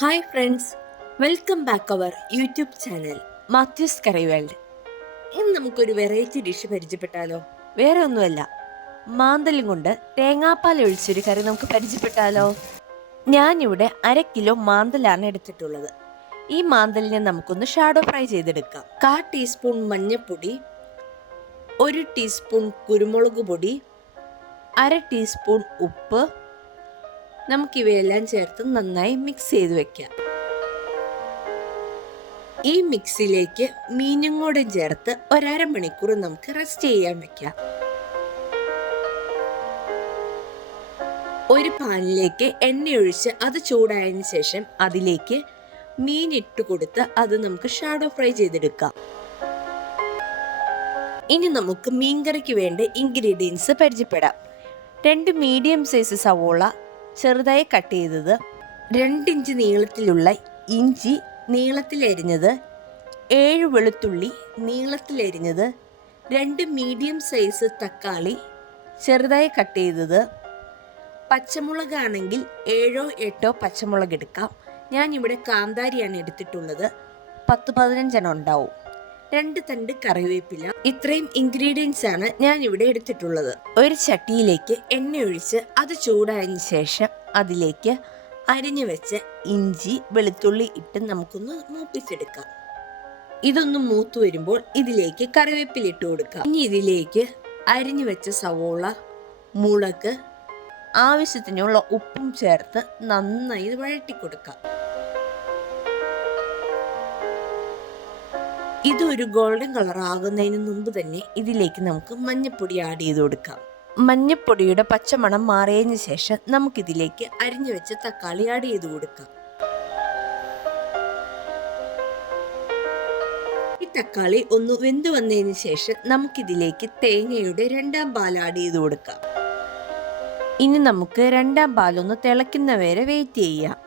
Hi friends welcome back our YouTube channel Mathews Curry World ഇന്ന് നമുക്കൊരു variety dish പരിചയപ്പെട്ടാലോ? വേറെ ഒന്നുമല്ല. മാന്തലും കൊണ്ട് തേങ്ങാപ്പാൽ ഒഴിച്ചൊരു കറി നമുക്ക് പരിചയപ്പെട്ടാലോ? ഞാനിവിടെ അര കിലോ മാന്തലാണ് എടുത്തിട്ടുള്ളത്. ഈ മാന്തലിനെ നമുക്കൊന്ന് ഷാഡോ ഫ്രൈ ചെയ്തെടുക്കാം. കാ ടീസ്പൂൺ മഞ്ഞൾപ്പൊടി ഒരു ടീസ്പൂൺ കുരുമുളക് പൊടി അര ടീസ്പൂൺ ഉപ്പ് നമുക്കിവയെല്ലാം ചേർത്ത് നന്നായി മിക്സ് ചെയ്ത് വെക്കാം. ഈ മിക്സിലേക്ക് മീനും കൂടെ ചേർത്ത് ഒരര മണിക്കൂർ നമുക്ക് റെസ്റ്റ് ചെയ്യാൻ വെക്കാം. ഒരു പാനിലേക്ക് എണ്ണ ഒഴിച്ച് അത് ചൂടായതിന് ശേഷം അതിലേക്ക് മീൻ ഇട്ട് കൊടുത്ത് അത് നമുക്ക് ഷാഡോ ഫ്രൈ ചെയ്തെടുക്കാം. ഇനി നമുക്ക് മീൻകറിക്ക് വേണ്ട ഇൻഗ്രീഡിയൻസ് പരിചയപ്പെടാം. രണ്ട് മീഡിയം സൈസ് സവോള ചെറുതായി കട്ട് ചെയ്തത് രണ്ടിഞ്ച് നീളത്തിലുള്ള ഇഞ്ചി നീളത്തിലരിഞ്ഞത് ഏഴ് വെളുത്തുള്ളി നീളത്തിലരിഞ്ഞത് രണ്ട് മീഡിയം സൈസ് തക്കാളി ചെറുതായി കട്ട് ചെയ്തത് പച്ചമുളകാണെങ്കിൽ ഏഴോ എട്ടോ പച്ചമുളക് എടുക്കാം. ഞാൻ ഇവിടെ കാന്താരിയാണ് എടുത്തിട്ടുള്ളത്. പത്ത് പതിനഞ്ചെണ്ണം ഉണ്ടാവും. രണ്ട് തണ്ട് കറിവേപ്പില. ഇത്രയും ഇൻഗ്രീഡിയൻസ് ആണ് ഞാൻ ഇവിടെ എടുത്തിട്ടുള്ളത്. ഒരു ചട്ടിയിലേക്ക് എണ്ണ ഒഴിച്ച് അത് ചൂടായതിനു ശേഷം അതിലേക്ക് അരിഞ്ഞു വെച്ച ഇഞ്ചി വെളുത്തുള്ളി ഇട്ട് നമുക്കൊന്ന് മൂപ്പിച്ചെടുക്കാം. ഇതൊന്ന് മൂത്ത് വരുമ്പോൾ ഇതിലേക്ക് കറിവേപ്പില ഇട്ട് കൊടുക്കാം. ഇനി ഇതിലേക്ക് അരിഞ്ഞു വെച്ച സവോള മുളക് ആവശ്യത്തിനുള്ള ഉപ്പും ചേർത്ത് നന്നായി ഇത് വഴറ്റി കൊടുക്കാം. ഇതൊരു ഗോൾഡൻ കളർ ആകുന്നതിന് മുമ്പ് തന്നെ ഇതിലേക്ക് നമുക്ക് മഞ്ഞപ്പൊടി ആഡ് ചെയ്ത് കൊടുക്കാം. മഞ്ഞപ്പൊടിയുടെ പച്ചമണം മാറിയതിന് ശേഷം നമുക്കിതിലേക്ക് അരിഞ്ഞു വെച്ച തക്കാളി ആഡ് ചെയ്ത് കൊടുക്കാം. ഈ തക്കാളി ഒന്ന് വെന്തു വന്നതിന് ശേഷം നമുക്കിതിലേക്ക് തേങ്ങയുടെ രണ്ടാം പാൽ ആഡ് ചെയ്ത് കൊടുക്കാം. ഇനി നമുക്ക് രണ്ടാം പാലൊന്ന് തിളയ്ക്കുന്ന വരെ വെയിറ്റ് ചെയ്യാം.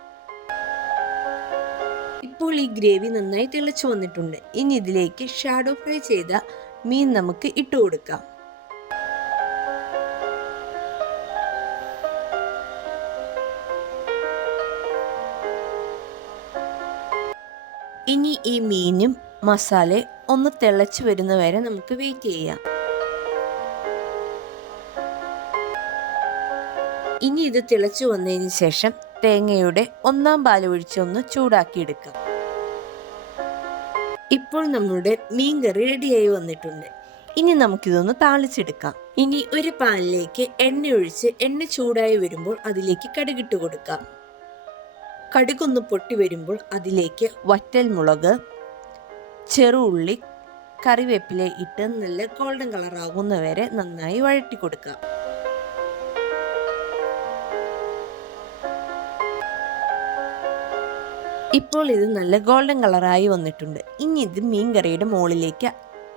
ഇപ്പോൾ ഈ ഗ്രേവി നന്നായി തിളച്ചു വന്നിട്ടുണ്ട്. ഇനി ഇതിലേക്ക് ഷാഡോ ഫ്രൈ ചെയ്ത മീൻ നമുക്ക് ഇട്ട് കൊടുക്കാം. ഇനി ഈ മീനും മസാല ഒന്ന് തിളച്ചു വരുന്ന വരെ നമുക്ക് വെയിറ്റ് ചെയ്യാം. ഇനി ഇത് തിളച്ചു വന്നതിന് ശേഷം തേങ്ങയുടെ ഒന്നാം പാൽ ഒഴിച്ചൊന്ന് ചൂടാക്കിയെടുക്കാം. ഇപ്പോൾ നമ്മുടെ മീൻ കറി റെഡിയായി വന്നിട്ടുണ്ട്. ഇനി നമുക്കിതൊന്ന് താളിച്ചെടുക്കാം. ഇനി ഒരു പാനിലേക്ക് എണ്ണ ഒഴിച്ച് എണ്ണ ചൂടായി വരുമ്പോൾ അതിലേക്ക് കടുകിട്ട് കൊടുക്കാം. കടുകൊന്ന് പൊട്ടി വരുമ്പോൾ അതിലേക്ക് വറ്റൽ മുളക് ചെറുള്ളി കറിവേപ്പില ഇട്ട് നല്ല ഗോൾഡൻ കളർ ആകുന്ന വരെ നന്നായി വഴറ്റി കൊടുക്കാം. ഇപ്പോൾ ഇത് നല്ല ഗോൾഡൻ കളറായി വന്നിട്ടുണ്ട്. ഇനി ഇത് മീൻ കറിയുടെ മുകളിലേക്ക്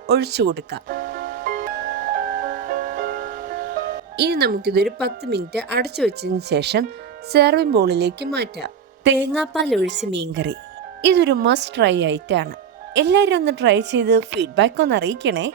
ഒഴിച്ചു കൊടുക്കാം. ഇനി നമുക്കിതൊരു പത്ത് മിനിറ്റ് അടച്ചു വെച്ചതിന് ശേഷം സെർവിംഗ് ബോളിലേക്ക് മാറ്റാം. തേങ്ങാപ്പാൽ ഒഴിച്ച് മീൻകറി. ഇതൊരു മസ്റ്റ് ട്രൈ ആയിട്ടാണ്. എല്ലാവരും ഒന്ന് ട്രൈ ചെയ്ത് ഫീഡ്ബാക്ക് ഒന്ന് അറിയിക്കണേ.